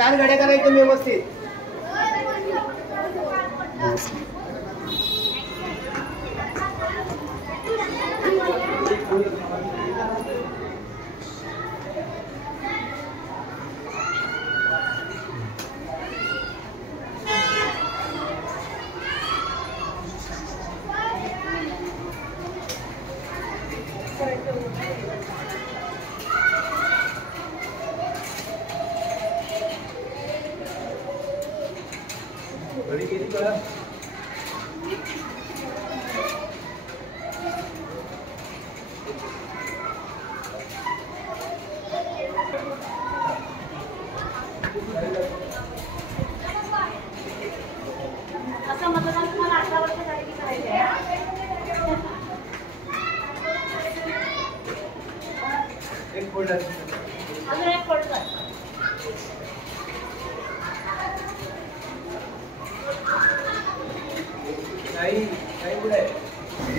4 गाड्या करा एकदम व्यवस्थित.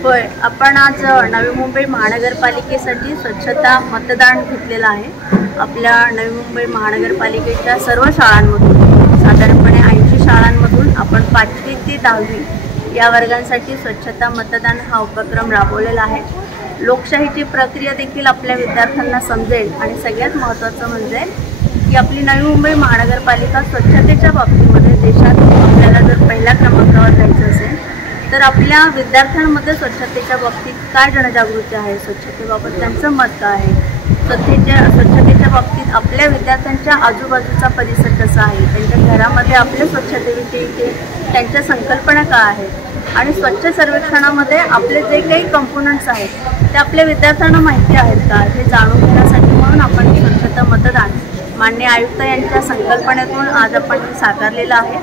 होय, आपण आज नवी मुंबई महानगरपालिकेसाठी स्वच्छता मतदान घेतलेलं आहे. आपल्या नवी मुंबई महानगरपालिकेच्या सर्व शाळांमधून साधारणपणे 80 शाळांमधून आपण 5वी ते 10वी या वर्गांसाठी स्वच्छता मतदान हा उपक्रम राबवलेला आहे. लोकशाहीची प्रक्रिया देखील आपल्या विद्यार्थ्यांना समजेल आणि सगळ्यात महत्त्वाचं म्हणजे की आपली नवी मुंबई महानगरपालिका स्वच्छतेच्या बाबतीमध्ये देशात आपल्याला जर पहिल्या क्रमांकावर जायचं असेल तर आपल्या विद्यार्थ्यांमध्ये स्वच्छतेच्या बाबतीत काय जनजागृती आहे, स्वच्छतेबाबत त्यांचं मत काय आहे, स्वच्छतेच्या बाबतीत आपल्या विद्यार्थ्यांच्या आजूबाजूचा परिसर कसा आहे, त्यांच्या घरामध्ये आपल्या स्वच्छतेविषयीचे त्यांच्या संकल्पना काय आहेत आणि स्वच्छ सर्वेक्षणामध्ये आपले जे काही कंपोनंट्स आहेत ते आपल्या विद्यार्थ्यांना माहिती आहेत का हे जाणून घेण्यासाठी म्हणून आपण स्वच्छता मतदान माननीय आयुक्त यांच्या संकल्पनेतून आज आपण साकारलेलं आहे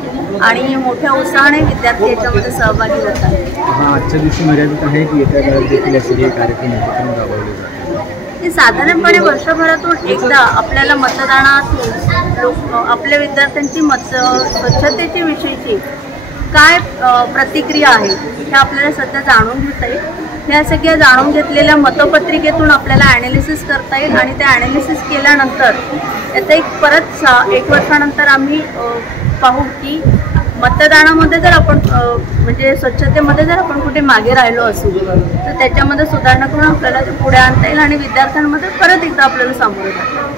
आणि मोठ्या उत्साहाने विद्यार्थी याच्यामध्ये सहभागी होत आहेत. आजच्या दिवशी मर्यादित आहे की येत्या काळात देखील असे कार्यक्रम राबवले जातात. हे साधारणपणे वर्षभरातून एकदा आपल्याला मतदानातून आपल्या विद्यार्थ्यांची स्वच्छतेच्या विषयीची काय प्रतिक्रिया आहे हे आपल्याला सध्या जाणून घेता येईल. ह्या सगळ्या जाणून घेतलेल्या मतपत्रिकेतून आपल्याला ॲनालिसिस करता येईल आणि ते ॲनालिसिस केल्यानंतर याचा परत 1 वर्षानंतर आम्ही पाहू की मतदानामध्ये जर आपण म्हणजे स्वच्छतेमध्ये जर आपण कुठे मागे राहिलो असू तर त्याच्यामध्ये सुधारणा करून आपल्याला ते पुढे आणता येईल आणि विद्यार्थ्यांमध्ये परत एकदा आपल्याला सामोरं जातं.